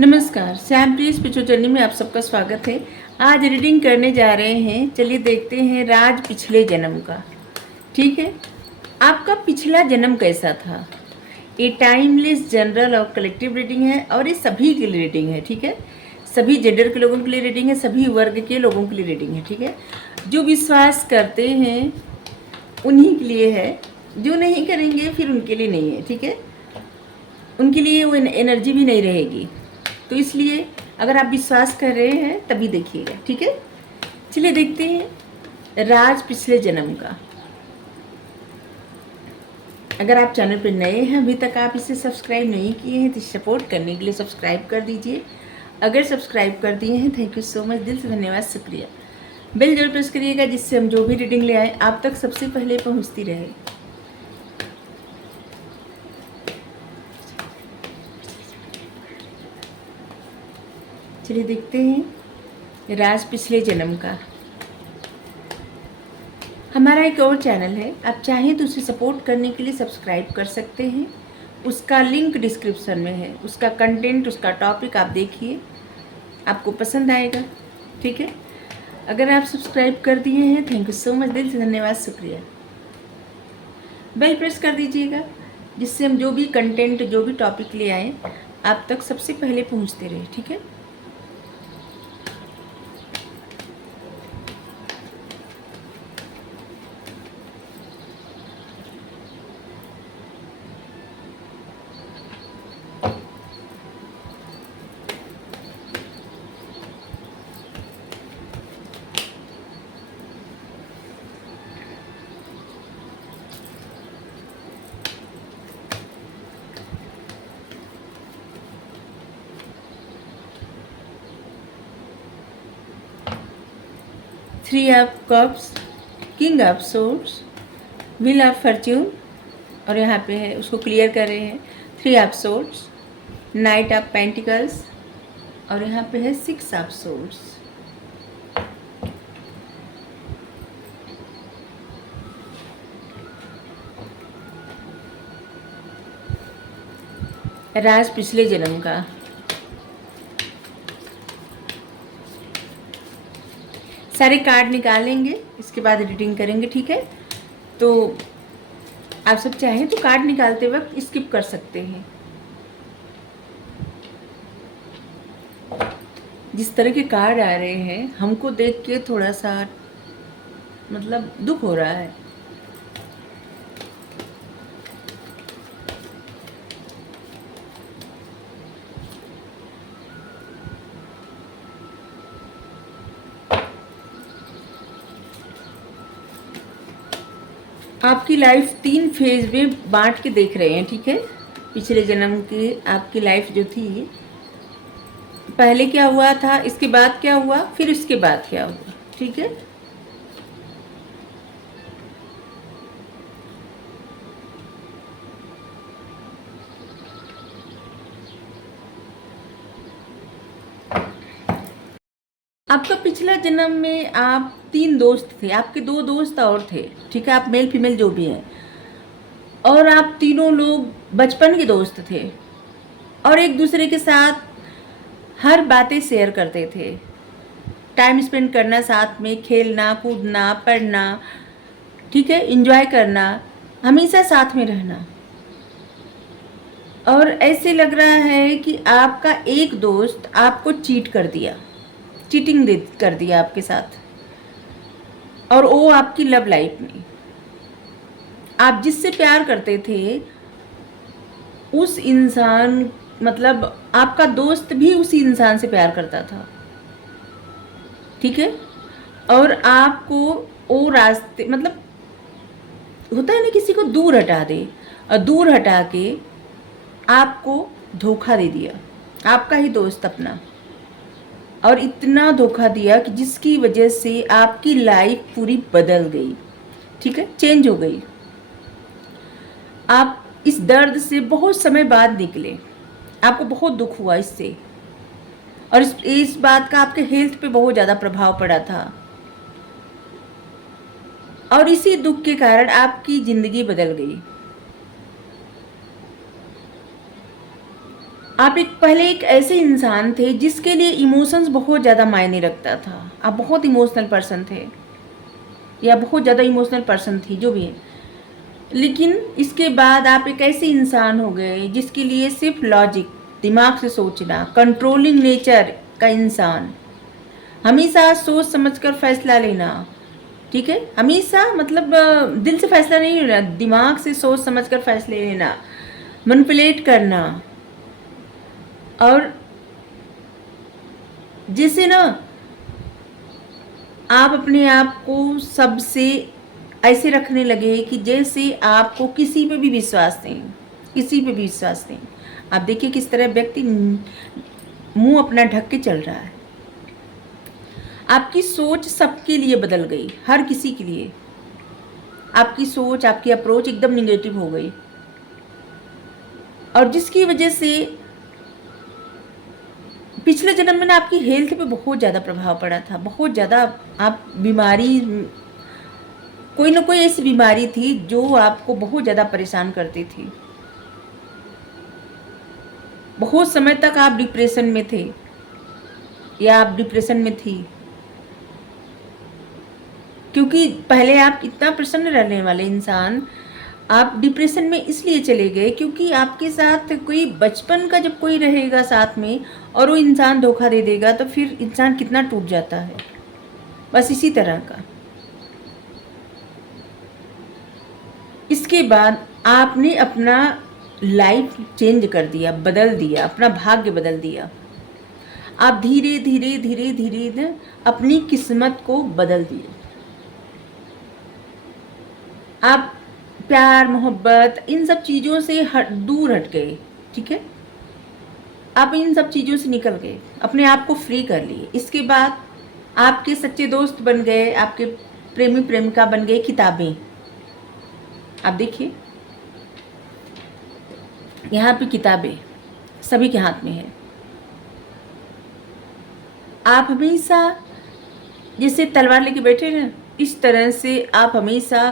नमस्कार, श्याम प्रिय spiritual journey में आप सबका स्वागत है। आज रीडिंग करने जा रहे हैं। चलिए देखते हैं राज पिछले जन्म का। ठीक है, आपका पिछला जन्म कैसा था। ये टाइमलेस जनरल और कलेक्टिव रीडिंग है और ये सभी के लिए रीडिंग है। ठीक है, सभी जेंडर के लोगों के लिए रीडिंग है, सभी वर्ग के लोगों के लिए रीडिंग है। ठीक है, जो विश्वास करते हैं उन्हीं के लिए है, जो नहीं करेंगे फिर उनके लिए नहीं है। ठीक है, उनके लिए वो एनर्जी भी नहीं रहेगी। तो इसलिए अगर आप विश्वास कर रहे हैं तभी देखिएगा। ठीक है, चलिए देखते हैं राज पिछले जन्म का। अगर आप चैनल पर नए हैं, अभी तक आप इसे सब्सक्राइब नहीं किए हैं तो सपोर्ट करने के लिए सब्सक्राइब कर दीजिए। अगर सब्सक्राइब कर दिए हैं, थैंक यू सो मच, दिल से धन्यवाद, शुक्रिया। बेल जरूर प्रेस करिएगा जिससे हम जो भी रीडिंग ले आए आप तक सबसे पहले पहुंचती रहे। चलिए देखते हैं राज पिछले जन्म का। हमारा एक और चैनल है, आप चाहें तो उसे सपोर्ट करने के लिए सब्सक्राइब कर सकते हैं। उसका लिंक डिस्क्रिप्शन में है। उसका कंटेंट, उसका टॉपिक आप देखिए, आपको पसंद आएगा। ठीक है, अगर आप सब्सक्राइब कर दिए हैं, थैंक यू सो मच, दिल से धन्यवाद, शुक्रिया। बेल प्रेस कर दीजिएगा जिससे हम जो भी कंटेंट, जो भी टॉपिक ले आए आप तक सबसे पहले पहुंचते रहे। ठीक है, three of cups, king of swords, wheel of Fortune, और यहाँ पे है उसको क्लियर कर रहे हैं। Three of swords, night of pentacles, और यहाँ पे है सिक्स ऑफ सोर्ड्स। राज पिछले जन्म का। सारे कार्ड निकालेंगे, इसके बाद रीडिंग करेंगे। ठीक है, तो आप सब चाहें तो कार्ड निकालते वक्त स्किप कर सकते हैं। जिस तरह के कार्ड आ रहे हैं हमको देख के थोड़ा सा मतलब दुख हो रहा है। आपकी लाइफ 3 फेज में बांट के देख रहे हैं। ठीक है, पिछले जन्म की आपकी लाइफ जो थी, पहले क्या हुआ था, इसके बाद क्या हुआ, फिर उसके बाद क्या हुआ। ठीक है, आपका पिछला जन्म में आप 3 दोस्त थे, आपके 2 दोस्त और थे। ठीक है, आप मेल फीमेल जो भी हैं, और आप तीनों लोग बचपन के दोस्त थे और एक दूसरे के साथ हर बातें शेयर करते थे। टाइम स्पेंड करना साथ में, खेलना कूदना, पढ़ना, ठीक है, एंजॉय करना, हमेशा साथ में रहना। और ऐसे लग रहा है कि आपका एक दोस्त आपको चीट कर दिया, चीटिंग कर दिया आपके साथ, और वो आपकी लव लाइफ में आप जिससे प्यार करते थे उस इंसान, मतलब आपका दोस्त भी उसी इंसान से प्यार करता था। ठीक है, और आपको वो रास्ते, मतलब होता है ना, किसी को दूर हटा दे, और दूर हटा के आपको धोखा दे दिया, आपका ही दोस्त अपना, और इतना धोखा दिया कि जिसकी वजह से आपकी लाइफ पूरी बदल गई। ठीक है, चेंज हो गई। आप इस दर्द से बहुत समय बाद निकले, आपको बहुत दुख हुआ इससे, और इस बात का आपके हेल्थ पे बहुत ज़्यादा प्रभाव पड़ा था, और इसी दुख के कारण आपकी ज़िंदगी बदल गई। आप पहले एक ऐसे इंसान थे जिसके लिए इमोशंस बहुत ज़्यादा मायने रखता था। आप बहुत इमोशनल पर्सन थे या बहुत ज़्यादा इमोशनल पर्सन थी, जो भी है। लेकिन इसके बाद आप एक ऐसे इंसान हो गए जिसके लिए सिर्फ लॉजिक, दिमाग से सोचना, कंट्रोलिंग नेचर का इंसान, हमेशा सोच समझकर फैसला लेना। ठीक है, हमेशा मतलब दिल से फैसला नहीं लेना, दिमाग से सोच समझकर फैसले लेना, मैनिपुलेट करना। और जैसे ना आप अपने आप को सबसे ऐसे रखने लगे कि जैसे आपको किसी पे भी विश्वास नहीं, किसी पे भी विश्वास नहीं। आप देखिए किस तरह व्यक्ति मुंह अपना ढक के चल रहा है। आपकी सोच सबके लिए बदल गई, हर किसी के लिए। आपकी सोच, आपकी अप्रोच एकदम निगेटिव हो गई, और जिसकी वजह से पिछले जन्म में ना आपकी हेल्थ पे बहुत ज़्यादा प्रभाव पड़ा था, बहुत ज़्यादा। आप बीमारी, कोई ना कोई ऐसी बीमारी थी जो आपको बहुत ज़्यादा परेशान करती थी। बहुत समय तक आप डिप्रेशन में थे या आप डिप्रेशन में थी, क्योंकि पहले आप इतना प्रसन्न रहने वाले इंसान, आप डिप्रेशन में इसलिए चले गए क्योंकि आपके साथ कोई बचपन का जब कोई रहेगा साथ में और वो इंसान धोखा दे देगा तो फिर इंसान कितना टूट जाता है। बस इसी तरह का। इसके बाद आपने अपना लाइफ चेंज कर दिया, बदल दिया, अपना भाग्य बदल दिया। आप धीरे धीरे धीरे धीरे अपनी किस्मत को बदल दिए। आप प्यार, मोहब्बत, इन सब चीज़ों से दूर हट गए। ठीक है, आप इन सब चीज़ों से निकल गए, अपने आप को फ्री कर लिए। इसके बाद आपके सच्चे दोस्त बन गए, आपके प्रेमी प्रेमिका बन गए किताबें। आप देखिए यहाँ पे किताबें सभी के हाथ में है। आप हमेशा जैसे तलवार लेके बैठे ना, इस तरह से आप हमेशा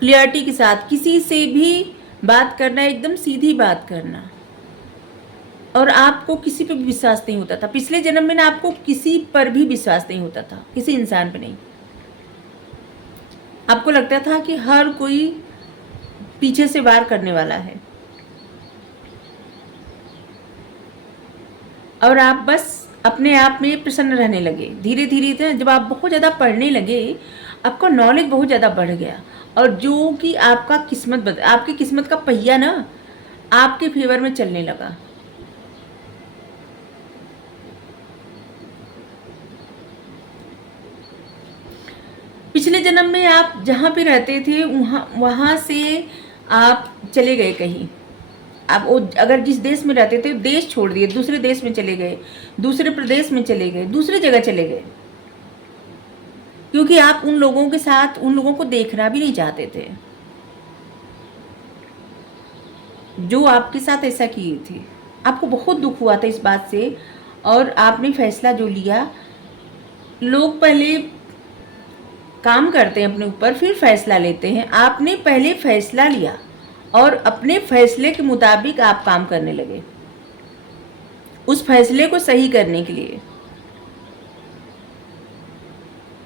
क्लियरिटी के साथ किसी से भी बात करना, एकदम सीधी बात करना, और आपको किसी पे भी विश्वास नहीं होता था। पिछले जन्म में ना आपको किसी पर भी विश्वास नहीं होता था, किसी इंसान पे नहीं। आपको लगता था कि हर कोई पीछे से वार करने वाला है, और आप बस अपने आप में प्रसन्न रहने लगे। धीरे धीरे जब आप बहुत ज़्यादा पढ़ने लगे, आपका नॉलेज बहुत ज़्यादा बढ़ गया, और जो कि आपका आपकी किस्मत का पहिया ना आपके फेवर में चलने लगा। पिछले जन्म में आप जहाँ पे रहते थे वहाँ से आप चले गए कहीं। आप वो अगर जिस देश में रहते थे देश छोड़ दिए, दूसरे देश में चले गए, दूसरे प्रदेश में चले गए, दूसरी जगह चले गए, क्योंकि आप उन लोगों के साथ उन लोगों को देखना भी नहीं चाहते थे जो आपके साथ ऐसा किए थे। आपको बहुत दुख हुआ था इस बात से, और आपने फैसला जो लिया, लोग पहले काम करते हैं अपने ऊपर फिर फैसला लेते हैं, आपने पहले फैसला लिया और अपने फैसले के मुताबिक आप काम करने लगे, उस फैसले को सही करने के लिए,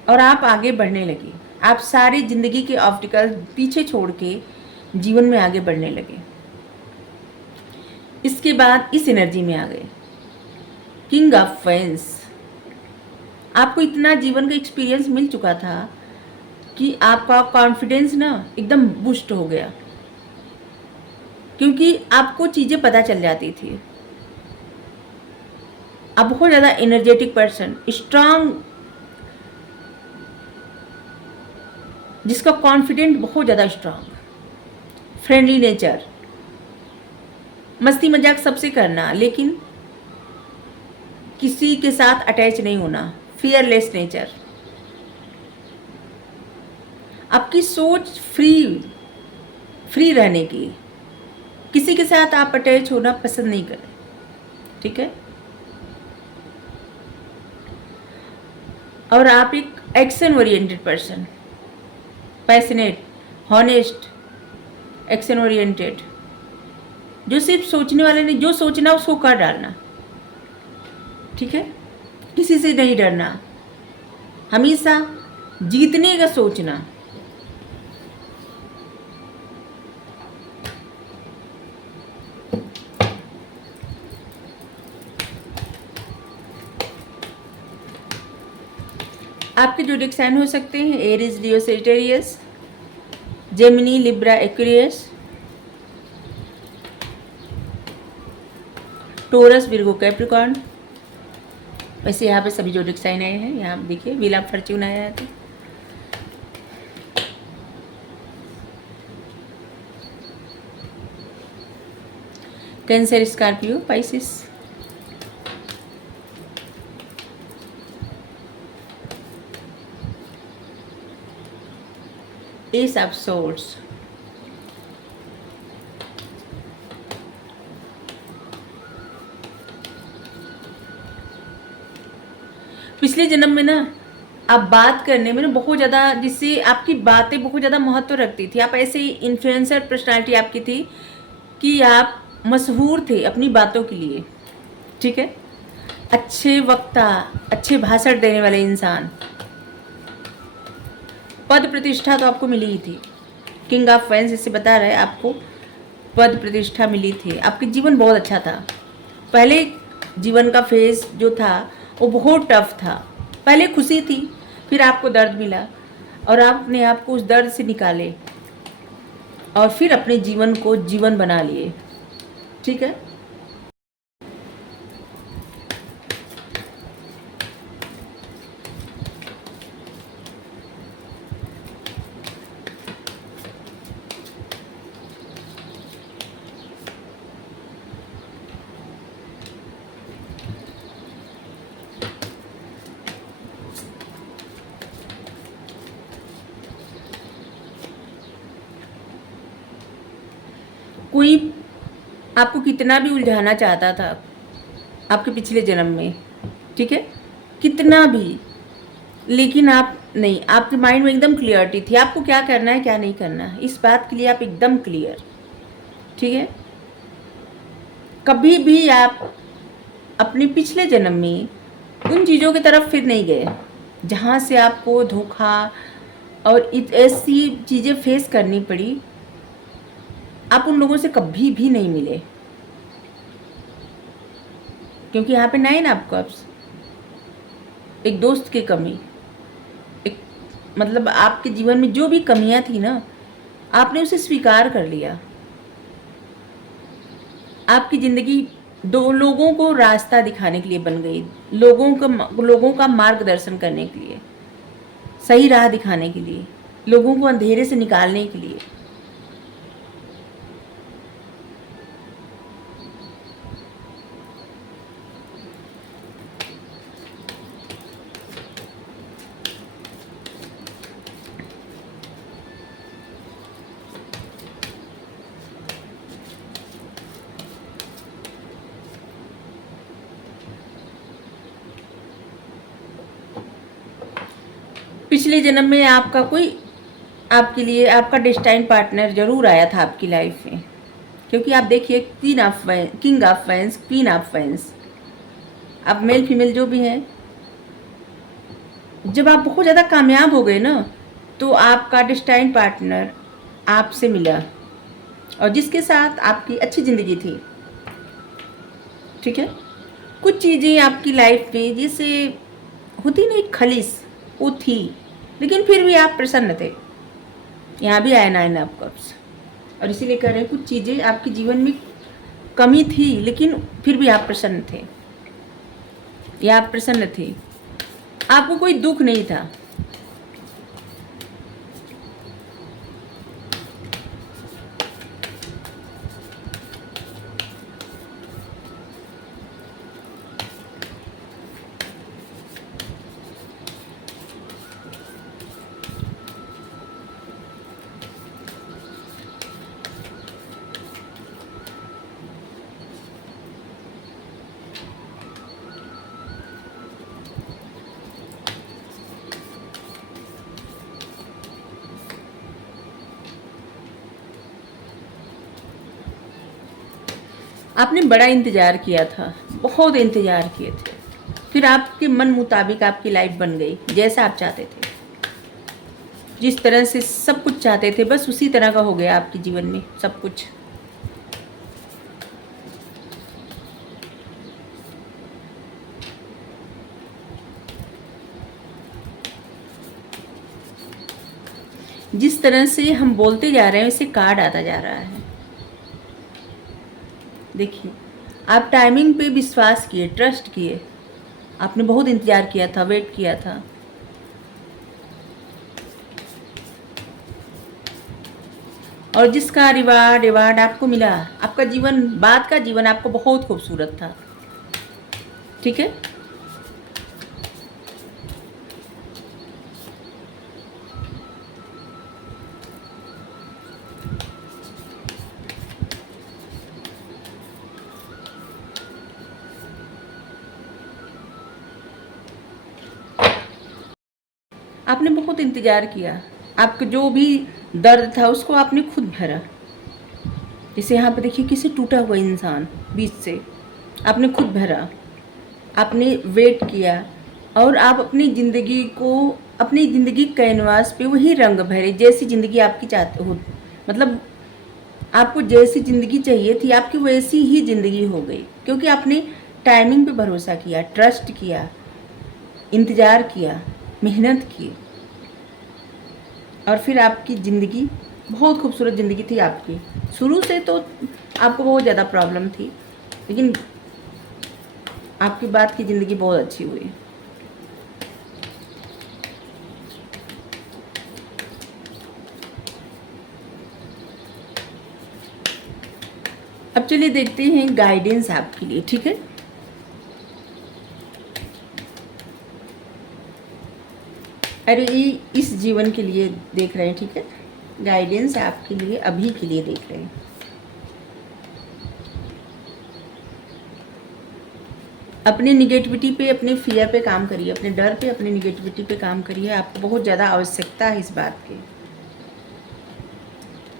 और आप आगे बढ़ने लगे। आप सारी जिंदगी के ऑब्स्टिकल पीछे छोड़ के जीवन में आगे बढ़ने लगे। इसके बाद इस एनर्जी में आ गए, किंग ऑफ फेंस। आपको इतना जीवन का एक्सपीरियंस मिल चुका था कि आपका कॉन्फिडेंस ना एकदम बूस्ट हो गया, क्योंकि आपको चीज़ें पता चल जाती थी। आप बहुत ज़्यादा एनर्जेटिक पर्सन, स्ट्रांग, जिसका कॉन्फिडेंट बहुत ज़्यादा स्ट्रांग, फ्रेंडली नेचर, मस्ती मजाक सबसे करना, लेकिन किसी के साथ अटैच नहीं होना, फियरलेस नेचर। आपकी सोच फ्री रहने की, किसी के साथ आप अटैच होना पसंद नहीं करें। ठीक है, और आप एक action oriented person, passionate, honest, action oriented, जो सिर्फ सोचने वाले नहीं, जो सोचना उसको कर डालना, ठीक है। किसी से नहीं डरना, हमेशा जीतने का सोचना। आपके जोडिक साइन हो सकते हैं Aries, Leo, Sagittarius, Gemini, Libra, Aquarius, Taurus, Virgo, Capricorn. वैसे यहाँ पे सभी जोडिक साइन आए हैं। यहाँ देखिए व्हील ऑफ फॉर्च्यून आया है। तो cancer, Scorpio, Pisces. S of swords, पिछले जन्म में ना आप बात करने में ना बहुत ज़्यादा, जिससे आपकी बातें बहुत ज़्यादा महत्व रखती थी। आप ऐसे ही इन्फ्लुएंसर पर्सनालिटी आपकी थी कि आप मशहूर थे अपनी बातों के लिए, ठीक है। अच्छे वक्ता, अच्छे भाषण देने वाले इंसान। पद प्रतिष्ठा तो आपको मिली ही थी। किंग ऑफ फैंस इससे बता रहे हैं आपको पद प्रतिष्ठा मिली थी। आपके जीवन बहुत अच्छा था। पहले जीवन का फेज जो था वो बहुत टफ था। पहले खुशी थी, फिर आपको दर्द मिला और आपने आपको उस दर्द से निकाले और फिर अपने जीवन को जीवन बना लिए, ठीक है। कोई आपको कितना भी उलझाना चाहता था आपके पिछले जन्म में, ठीक है, कितना भी, लेकिन आप नहीं, आपके माइंड में एकदम क्लियरिटी थी आपको क्या करना है क्या नहीं करना है। इस बात के लिए आप एकदम क्लियर, ठीक है। कभी भी आप अपने पिछले जन्म में उन चीज़ों की तरफ फिर नहीं गए जहाँ से आपको धोखा और ऐसी चीज़ें फेस करनी पड़ी। आप उन लोगों से कभी भी नहीं मिले, क्योंकि यहाँ पे 9 ऑफ कप्स, एक दोस्त की कमी, एक मतलब आपके जीवन में जो भी कमियां थी ना, आपने उसे स्वीकार कर लिया। आपकी ज़िंदगी दो लोगों को रास्ता दिखाने के लिए बन गई, लोगों का मार्गदर्शन करने के लिए, सही राह दिखाने के लिए, लोगों को अंधेरे से निकालने के लिए। पिछले जन्म में आपका कोई आपके लिए आपका डेस्टाइन पार्टनर जरूर आया था आपकी लाइफ में, क्योंकि आप देखिए king of fans, queen of fans, आप मेल फीमेल जो भी हैं, जब आप बहुत ज़्यादा कामयाब हो गए ना तो आपका डेस्टाइन पार्टनर आपसे मिला और जिसके साथ आपकी अच्छी ज़िंदगी थी, ठीक है। कुछ चीज़ें आपकी लाइफ में जैसे होती ना एक खलीस, वो थी, लेकिन फिर भी आप प्रसन्न थे। यहाँ भी आया 9 ऑफ कप्स, और इसीलिए कह रहे हैं कुछ चीज़ें आपके जीवन में कमी थी लेकिन फिर भी आप प्रसन्न थे, या आप प्रसन्न थे, आपको कोई दुख नहीं था। आपने बड़ा इंतज़ार किया था, बहुत इंतज़ार किए थे, फिर आपके मन मुताबिक आपकी लाइफ बन गई, जैसा आप चाहते थे, जिस तरह से सब कुछ चाहते थे बस उसी तरह का हो गया आपके जीवन में सब कुछ। जिस तरह से हम बोलते जा रहे हैं वैसे कार्ड आता जा रहा है। देखिए, आप टाइमिंग पे विश्वास किए, ट्रस्ट किए, आपने बहुत इंतज़ार किया था, वेट किया था। और जिसका रिवार्ड आपको मिला, आपका जीवन, बाद का जीवन आपको बहुत खूबसूरत था। ठीक है, आपने बहुत इंतज़ार किया, आपका जो भी दर्द था उसको आपने खुद भरा। जैसे यहाँ पे देखिए, किसी टूटा हुआ इंसान बीच से आपने खुद भरा, आपने वेट किया, और आप अपनी ज़िंदगी को, अपनी ज़िंदगी कैनवास पे वही रंग भरे जैसी ज़िंदगी आपकी चाहते हो, मतलब आपको जैसी ज़िंदगी चाहिए थी आपकी वैसी ही ज़िंदगी हो गई, क्योंकि आपने टाइमिंग पे भरोसा किया, ट्रस्ट किया, इंतज़ार किया, मेहनत की, और फिर आपकी ज़िंदगी बहुत खूबसूरत ज़िंदगी थी आपकी। शुरू से तो आपको बहुत ज़्यादा प्रॉब्लम थी, लेकिन आपकी बाद की ज़िंदगी बहुत अच्छी हुई। अब चलिए देखते हैं गाइडेंस आपके लिए। ठीक है, अरे ये इस जीवन के लिए देख रहे हैं। ठीक है, गाइडेंस आपके लिए अभी के लिए देख रहे हैं। अपनी निगेटिविटी पे, अपने फियर पे काम करिए, अपने डर पे, अपनी निगेटिविटी पे काम करिए। आपको बहुत ज़्यादा आवश्यकता है इस बात की।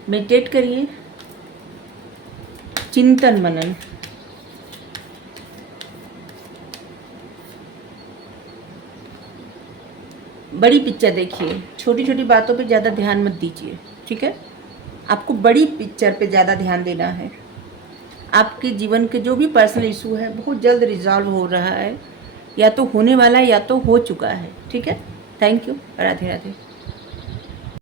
मेडिटेट करिए, चिंतन मनन। बड़ी पिक्चर देखिए, छोटी छोटी बातों पे ज़्यादा ध्यान मत दीजिए। ठीक है, आपको बड़ी पिक्चर पे ज़्यादा ध्यान देना है। आपके जीवन के जो भी पर्सनल इशू है बहुत जल्द रिजॉल्व हो रहा है, या तो होने वाला है या तो हो चुका है। ठीक है, थैंक यू, राधे राधे।